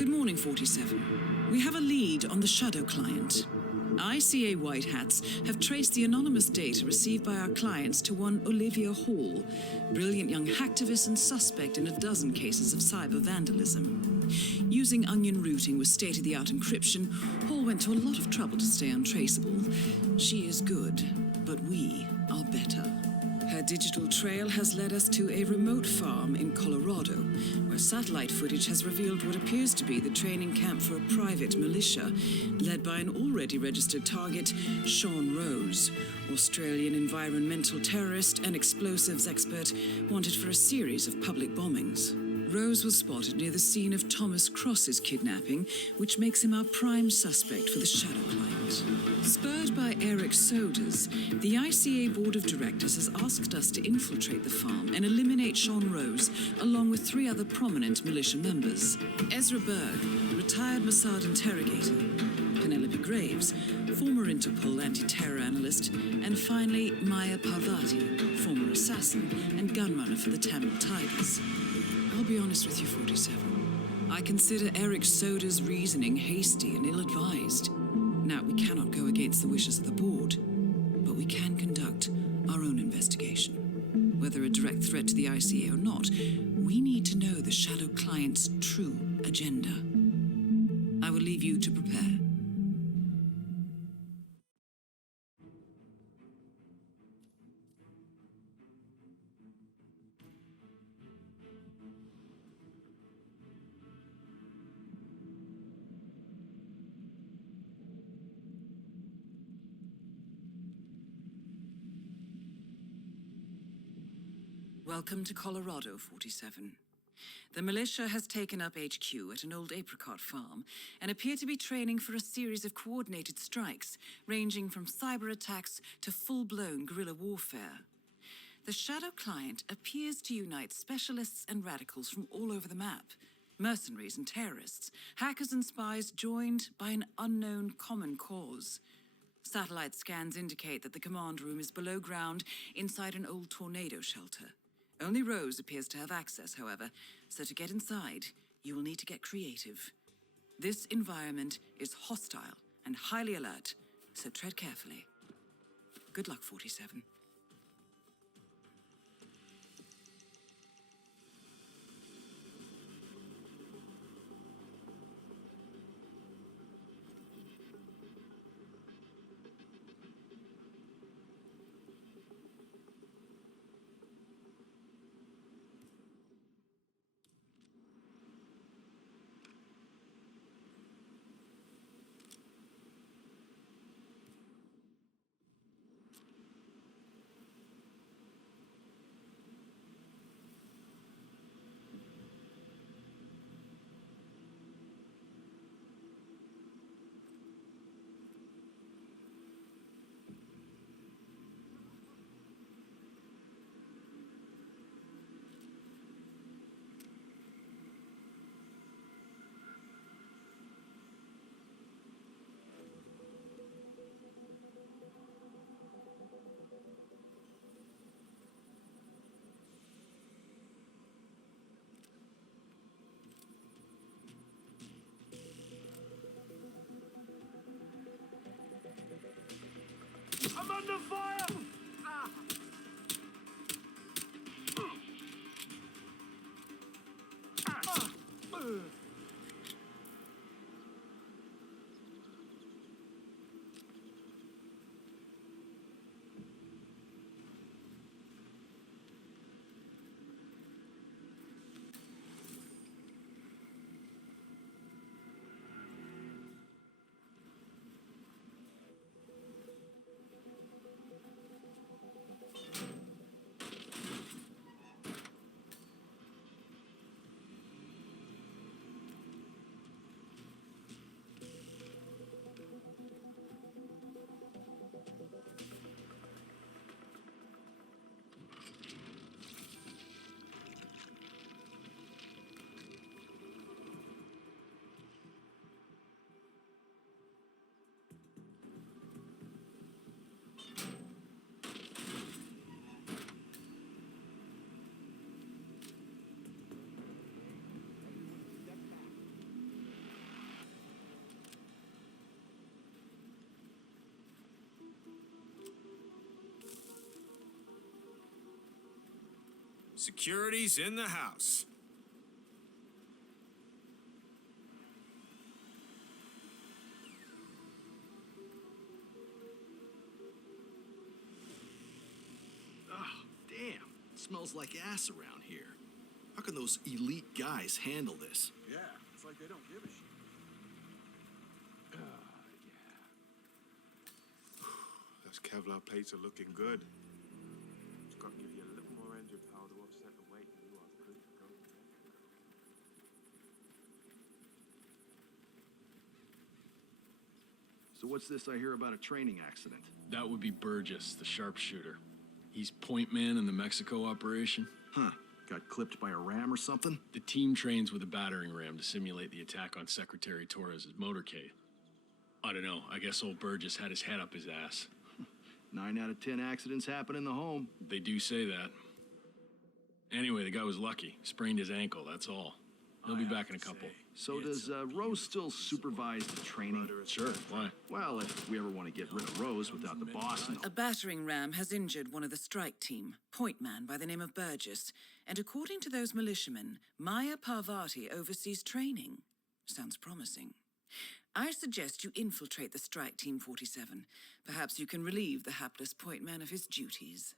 Good morning, 47. We have a lead on the Shadow client. ICA White Hats have traced the anonymous data received by our clients to one Olivia Hall, brilliant young hacktivist and suspect in a dozen cases of cyber vandalism. Using onion routing with state-of-the-art encryption, Hall went to a lot of trouble to stay untraceable. She is good, but we are better. Her digital trail has led us to a remote farm in Colorado, where satellite footage has revealed what appears to be the training camp for a private militia, led by an already registered target, Sean Rose, Australian environmental terrorist and explosives expert wanted for a series of public bombings. Rose was spotted near the scene of Thomas Cross's kidnapping, which makes him our prime suspect for the Shadow client. Spurred by Eric Soders, the ICA Board of Directors has asked us to infiltrate the farm and eliminate Sean Rose, along with 3 other prominent militia members. Ezra Berg, retired Mossad interrogator, Penelope Graves, former Interpol anti-terror analyst, and finally Maya Parvati, former assassin and gunrunner for the Tamil Tigers. I'll be honest with you, 47. I consider Eric Soda's reasoning hasty and ill-advised. Now, we cannot go against the wishes of the board, but we can conduct our own investigation. Whether a direct threat to the ICA or not, we need to know the Shadow client's true agenda. I will leave you to prepare. Welcome to Colorado, 47. The militia has taken up HQ at an old apricot farm and appear to be training for a series of coordinated strikes, ranging from cyber attacks to full-blown guerrilla warfare. The Shadow client appears to unite specialists and radicals from all over the map, mercenaries and terrorists, hackers and spies joined by an unknown common cause. Satellite scans indicate that the command room is below ground inside an old tornado shelter. Only Rose appears to have access, however, so to get inside, you will need to get creative. This environment is hostile and highly alert, so tread carefully. Good luck, 47. I'm under fire! Security's in the house. Oh, damn. It smells like ass around here. How can those elite guys handle this? Yeah, it's like they don't give a shit. Those Kevlar plates are looking good. Just got to give you a little more engine power to offset the weight, and you are good to go. So what's this I hear about a training accident? That would be Burgess, the sharpshooter. He's point man in the Mexico operation. Huh. Got clipped by a ram or something? The team trains with a battering ram to simulate the attack on Secretary Torres' motorcade. I don't know. I guess old Burgess had his head up his ass. 9 out of 10 accidents happen in the home. They do say that. Anyway, the guy was lucky. Sprained his ankle, that's all. He'll be back in a couple. So does Rose still supervise the training? Sure, why? Well, if we ever want to get rid of Rose without the boss and... A battering ram has injured one of the strike team, point man by the name of Burgess, and according to those militiamen, Maya Parvati oversees training. Sounds promising. I suggest you infiltrate the strike team 47. Perhaps you can relieve the hapless point man of his duties.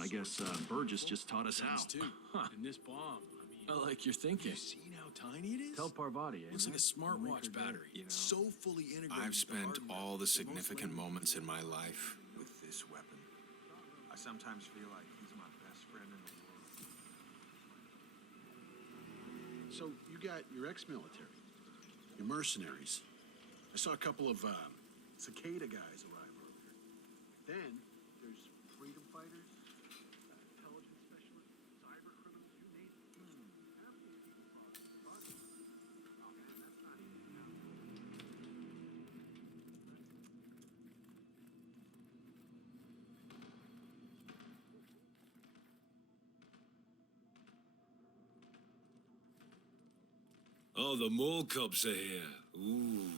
I guess Burgess just taught us how. In this bomb. I like your thinking. Seen how tiny it is? Tell Parvati, Looks like a smartwatch battery. It's so fully integrated. I've spent all the significant moments in my life With this weapon, I sometimes feel like he's my best friend in the world. So you got your ex-military, your mercenaries. I saw a couple of cicada guys arrive earlier. Then there's freedom fighters, intelligence specialists, cyber criminals, you name it. Half the people cross the bus. Oh man, that's not even enough. Oh, the mall cops are here. Ooh.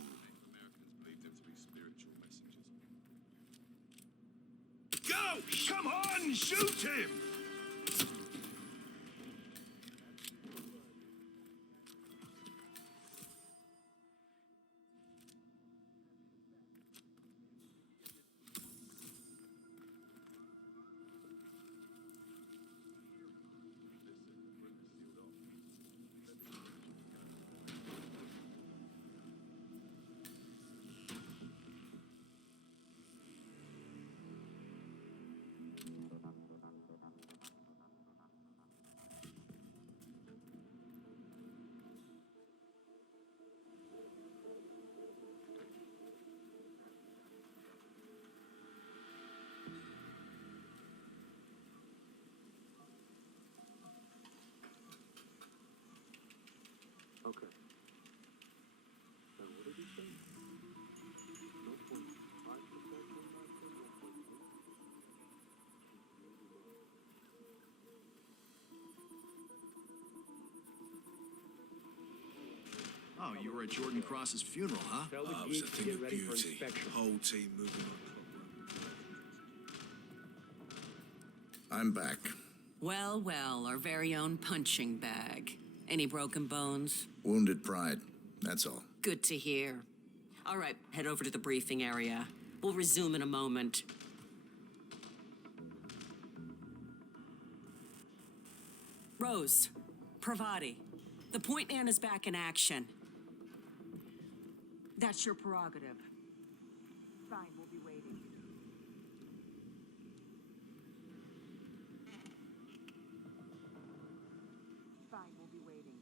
Go! Come on, shoot him! Okay. Now, what did he say? 0.5%, Oh, you were at Jordan Cross's funeral, huh? Oh, it was a thing of beauty. Whole team moving on. I'm back. Well, well, our very own punching bag. Any broken bones? Wounded pride, that's all. Good to hear. All right, head over to the briefing area. We'll resume in a moment. Rose, Pravati, the point man is back in action. That's your prerogative. Fine, we'll be waiting. Fine, we'll be waiting.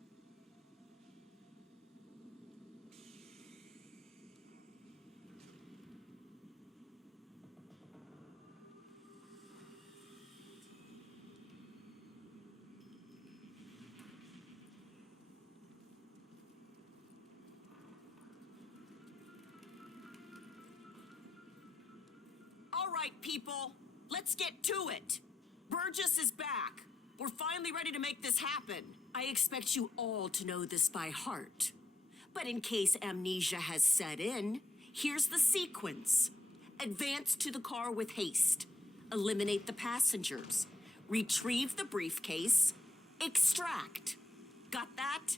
All right, people, let's get to it. Burgess is back. We're finally ready to make this happen. I expect you all to know this by heart. But in case amnesia has set in, here's the sequence. Advance to the car with haste. Eliminate the passengers. retrieve the briefcase, extract. Got that?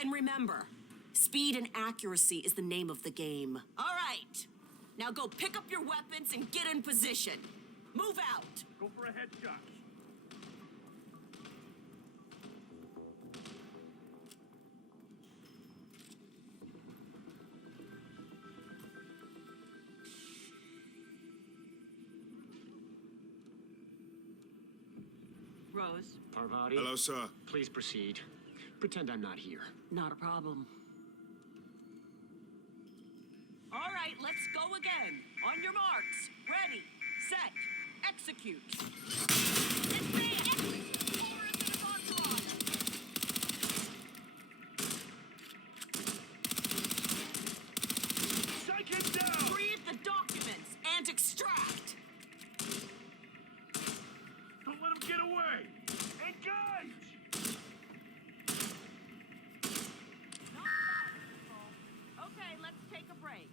And remember, speed and accuracy is the name of the game. All right. Now go pick up your weapons and get in position. Move out. Go for a headshot. Rose, Parvati, Hello, sir. please proceed. Pretend I'm not here. not a problem. All right, let's go again. On your marks. Ready, set, execute. It's me, Enix, Operative Entourage. Strike him down! Read the documents and extract. Don't let him get away! Engage! Not bad, people. Okay, let's take a break.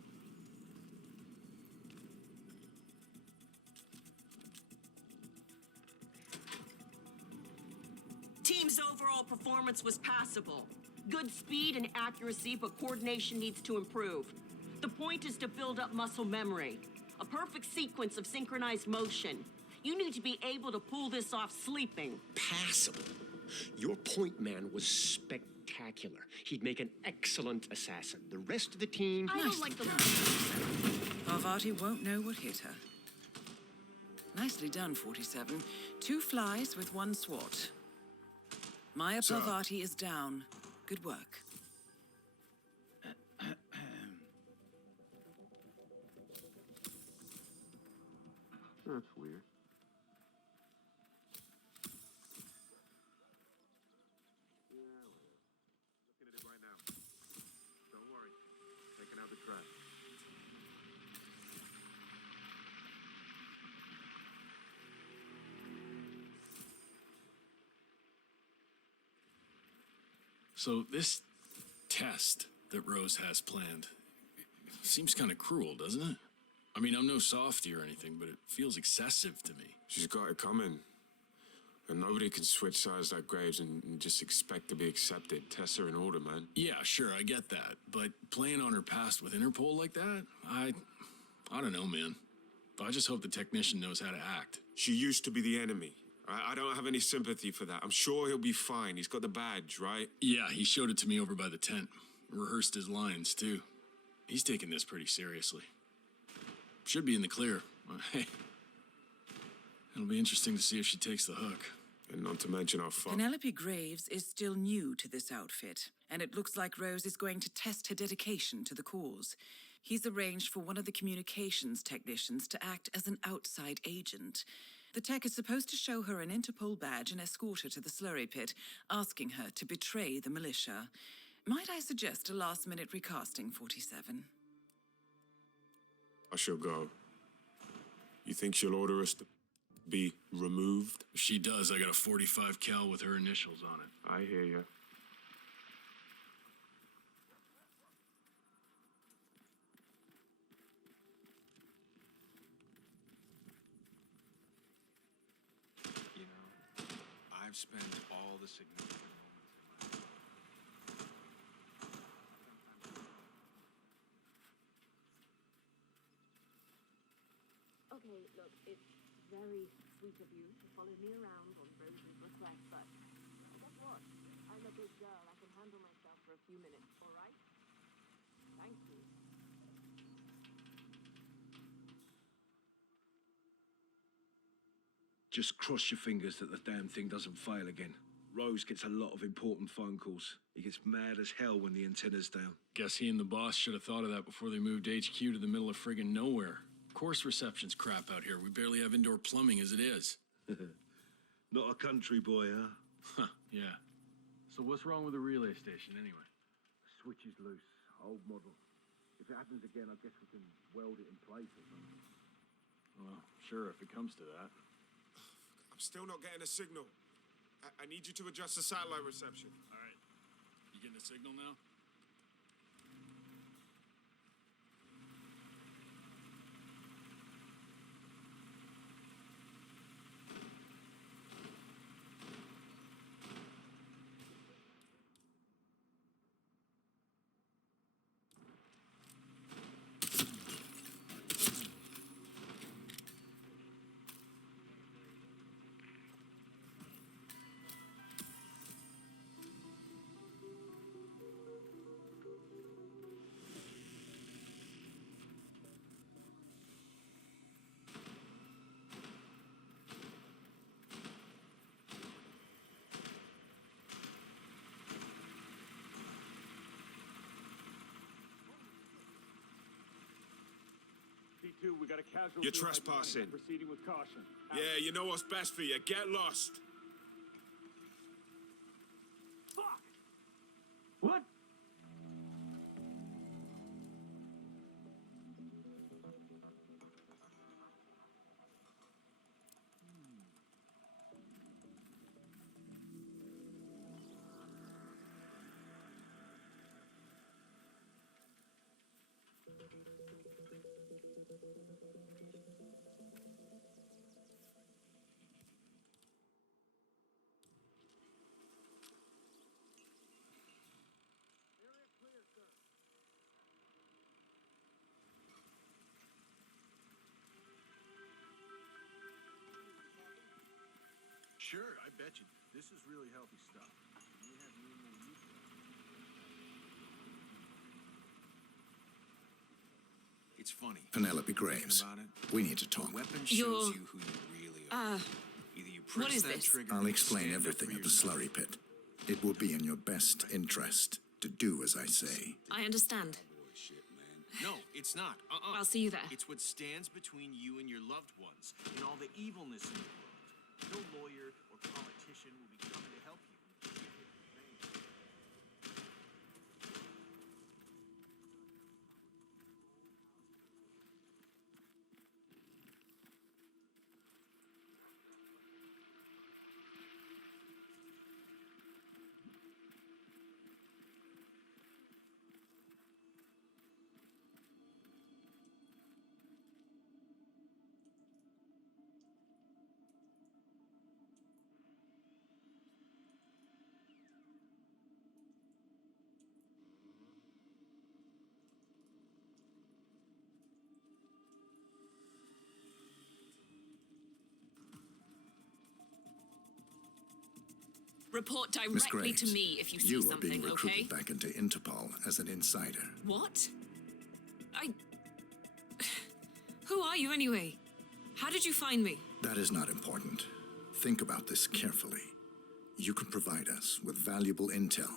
Team's overall performance was passable. Good speed and accuracy, but coordination needs to improve. The point is to build up muscle memory. A perfect sequence of synchronized motion. You need to be able to pull this off sleeping. Passable. Your point man was spectacular. He'd make an excellent assassin. The rest of the team... I don't like the... Parvati won't know what hit her. Nicely done, 47. 2 flies with 1 swat. Maya Sir. Parvati is down. Good work. That's weird. Looking at it right now. Don't worry. Taking out the trash. So this test that Rose has planned seems kind of cruel, doesn't it? I mean, I'm no softy or anything, but it feels excessive to me. She's got it coming. And nobody can switch sides like Graves and just expect to be accepted. Tests are in order, man. Yeah, sure, I get that. But playing on her past with Interpol like that, I don't know, man. I just hope the technician knows how to act. She used to be the enemy. I don't have any sympathy for that. I'm sure he'll be fine. He's got the badge, right? Yeah, he showed it to me over by the tent. Rehearsed his lines, too. He's taking this pretty seriously. Should be in the clear. Hey, it'll be interesting to see if she takes the hook. And not to mention our fuck. Penelope Graves is still new to this outfit, and it looks like Rose is going to test her dedication to the cause. He's arranged for one of the communications technicians to act as an outside agent. The tech is supposed to show her an Interpol badge and escort her to the slurry pit, asking her to betray the militia. Might I suggest a last-minute recasting, 47? I shall go. You think she'll order us to be removed? If she does, I got a 45 cal with her initials on it. I hear you. You know, I've spent all the significant moments in my life. Okay, look, it's very sweet of you to follow me around on Rose's request, but guess what? I'm a big girl. I can handle myself for a few minutes, all right? Thank you. Just cross your fingers that the damn thing doesn't fail again. Rose gets a lot of important phone calls. He gets mad as hell when the antenna's down. Guess he and the boss should have thought of that before they moved HQ to the middle of friggin' nowhere. Of course reception's crap out here. We barely have indoor plumbing as it is. Not a country boy, huh? Huh, yeah. So what's wrong with the relay station anyway? Switch is loose. Old model. If it happens again, I guess we can weld it in place or something. Well, sure, if it comes to that. I'm still not getting a signal. I need you to adjust the satellite reception. All right. You getting a signal now? C2, we got a casualty. You're trespassing. Proceeding with caution. Yeah, you know what's best for you. Get lost. Fuck! What? Sure, I bet you. This is really healthy stuff. We have you in the meat. It's funny. Penelope Graves, About it. we need to talk. Weapon shows you who you really are. Either you press what is that this? trigger. I'll or you explain stand up everything for at the yourself. slurry pit. It will be in your best interest to do as I say. I understand. No, it's not. I'll see you there. It's what stands between you and your loved ones and all the evilness in the world. No lawyer or politician will be coming to help you. Report Miss directly Graves, to me if you see you are something, being recruited okay? back into Interpol as an insider. What? Who are you anyway? How did you find me? That is not important. Think about this carefully. You can provide us with valuable intel.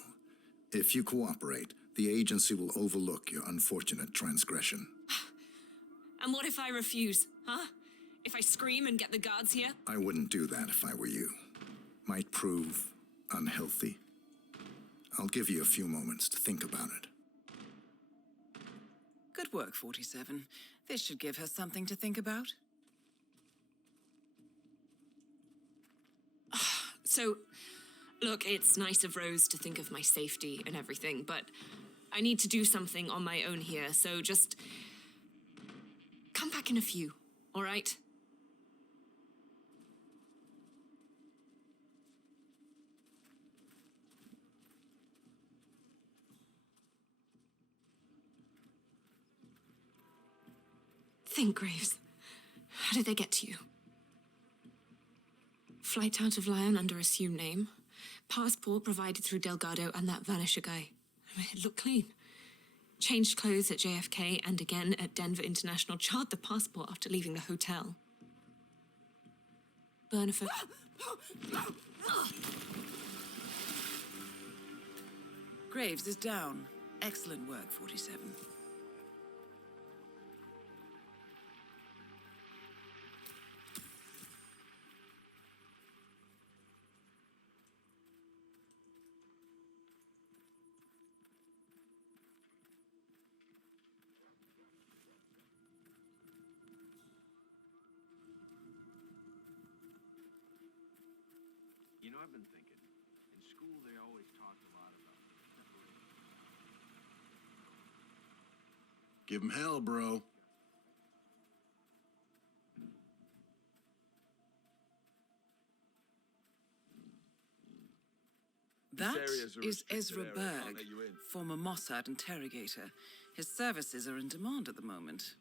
If you cooperate, the agency will overlook your unfortunate transgression. And what if I refuse, huh? If I scream and get the guards here? I wouldn't do that if I were you. Might prove unhealthy. I'll give you a few moments to think about it. Good work, 47. This should give her something to think about. So, look, it's nice of Rose to think of my safety and everything, but I need to do something on my own here, so just come back in a few, all right? Think, Graves. How did they get to you? Flight out of Lyon under assumed name. Passport provided through Delgado and that Vanisher guy. It looked clean. Changed clothes at JFK and again at Denver International. Charred the passport after leaving the hotel. Burner for... Graves is down. Excellent work, 47. You know, I've been thinking. In school, they always talked a lot about Give him hell, bro. That is Ezra Berg, former Mossad interrogator. His services are in demand at the moment.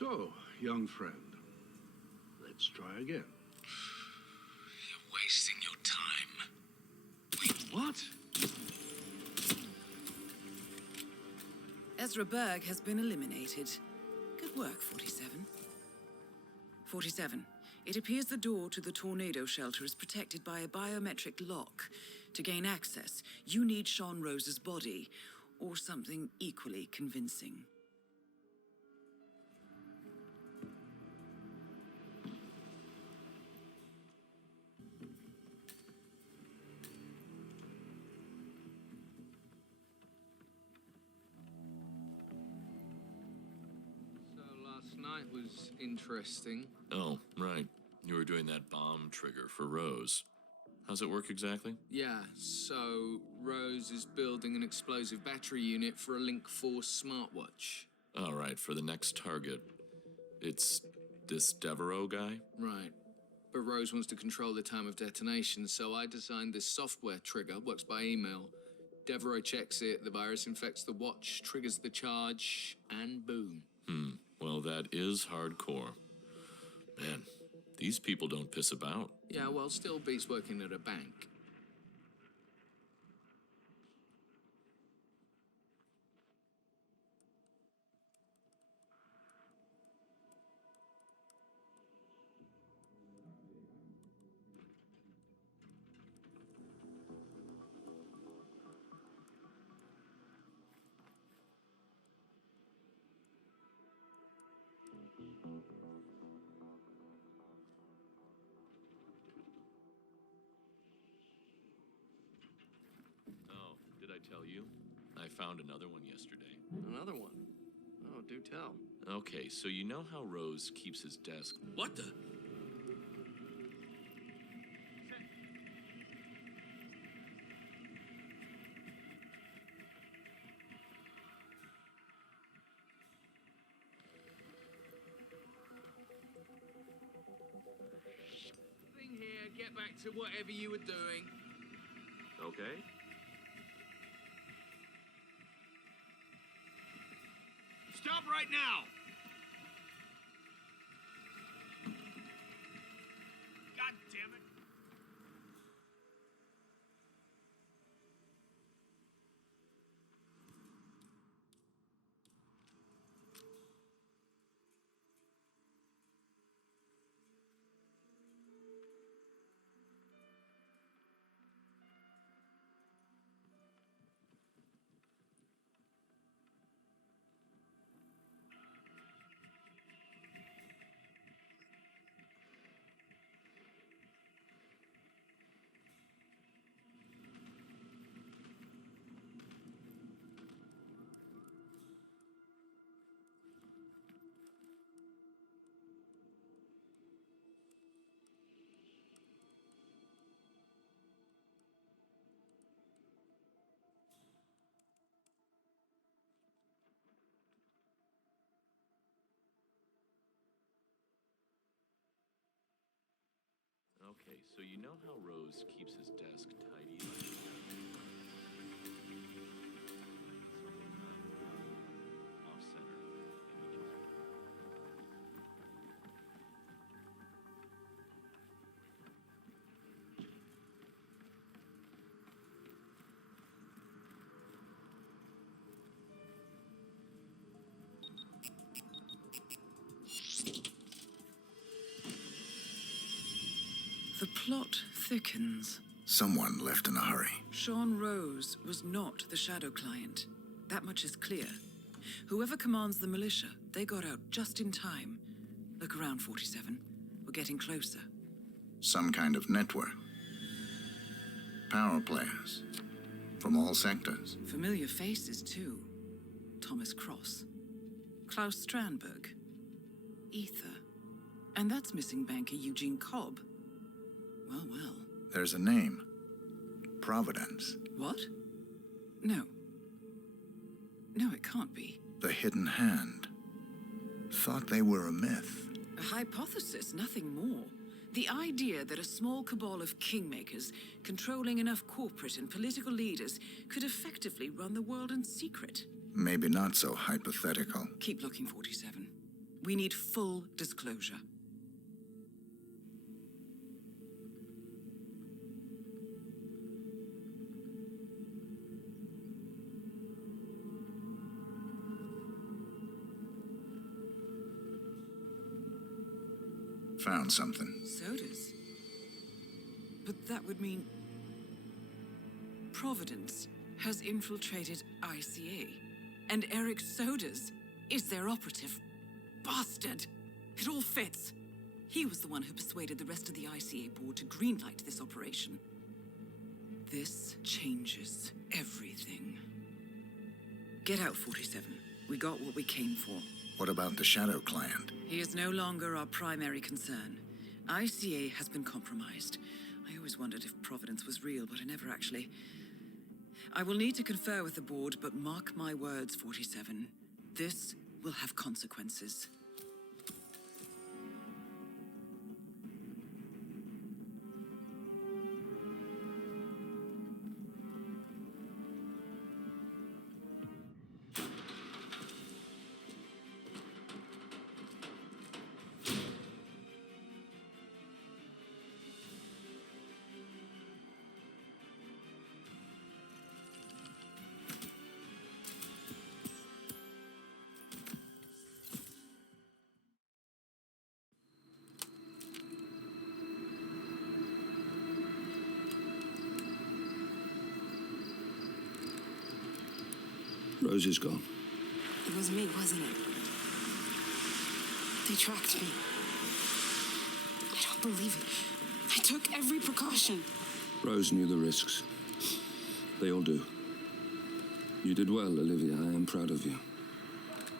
So, young friend, let's try again. You're wasting your time. Wait, what? Ezra Berg has been eliminated. Good work, 47. 47. It appears the door to the tornado shelter is protected by a biometric lock. To gain access, you need Sean Rose's body, or something equally convincing. So last night was interesting. Oh, right. You were doing that bomb trigger for Rose. How's it work exactly? Yeah, so Rose is building an explosive battery unit for a Link 4 smartwatch. All right, for the next target, it's this Devereaux guy? Right. But Rose wants to control the time of detonation, so I designed this software trigger, works by email. Devereaux checks it, the virus infects the watch, triggers the charge, and boom. Well, that is hardcore. Man, these people don't piss about. Yeah, well, still beats working at a bank. Oh, did I tell you? I found another one yesterday. Another one? Oh, do tell. Okay, so you know how Rose keeps his desk? What the? Thing here, get back to whatever you were doing. Okay. Stop right now! God damn it! Okay, so you know how Rose keeps his desk tidy like that? Off-center. The plot thickens. Someone left in a hurry. Sean Rose was not the Shadow Client. That much is clear. Whoever commands the militia, they got out just in time. Look around, 47. We're getting closer. Some kind of network. Power players. From all sectors. Familiar faces, too. Thomas Cross. Klaus Strandberg. Ether. And that's missing banker Eugene Cobb. Well, well. There's a name. Providence. What? No. No, it can't be. The Hidden Hand. Thought they were a myth. A hypothesis, nothing more. The idea that a small cabal of kingmakers, controlling enough corporate and political leaders, could effectively run the world in secret. Maybe not so hypothetical. Keep looking, 47. We We need full disclosure. Found something. Sodas? But that would mean Providence has infiltrated ICA. And Eric Sodas is their operative. Bastard! It all fits. He was the one who persuaded the rest of the ICA board to greenlight this operation. This changes everything. Get out, 47. We got what we came for. What about the Shadow client? He is no longer our primary concern. ICA has been compromised. I always wondered if Providence was real, but I never actually... I will need to confer with the board, but mark my words, 47. This will have consequences. Rose is gone. It was me, wasn't it? They tracked me. I don't believe it. I took every precaution. Rose knew the risks. They all do. You did well, Olivia. I am proud of you.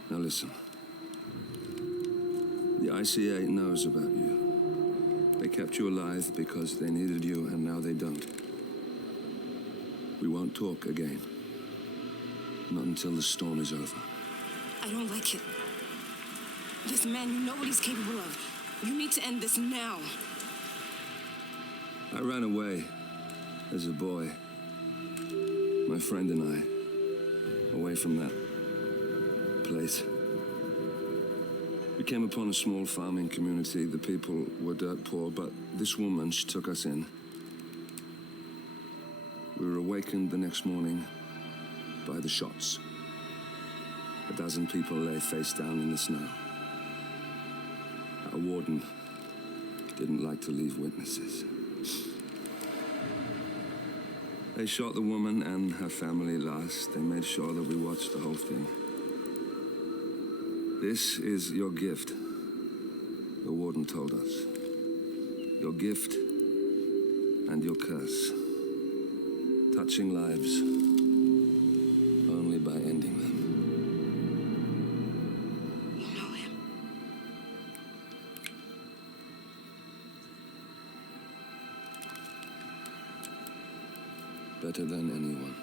Now listen. The ICA knows about you. They kept you alive because they needed you, and now they don't. We won't talk again. Not until the storm is over. I don't like it. This man, you know what he's capable of. You need to end this now. I ran away as a boy. My friend and I, away from that place. We came upon a small farming community. The people were dirt poor, but this woman, she took us in. We were awakened the next morning by the shots. A dozen people lay face down in the snow. Our warden didn't like to leave witnesses. They shot the woman and her family last. They made sure that we watched the whole thing. This is your gift, the warden told us. Your gift and your curse. Touching lives only by ending them. You know him. Better than anyone.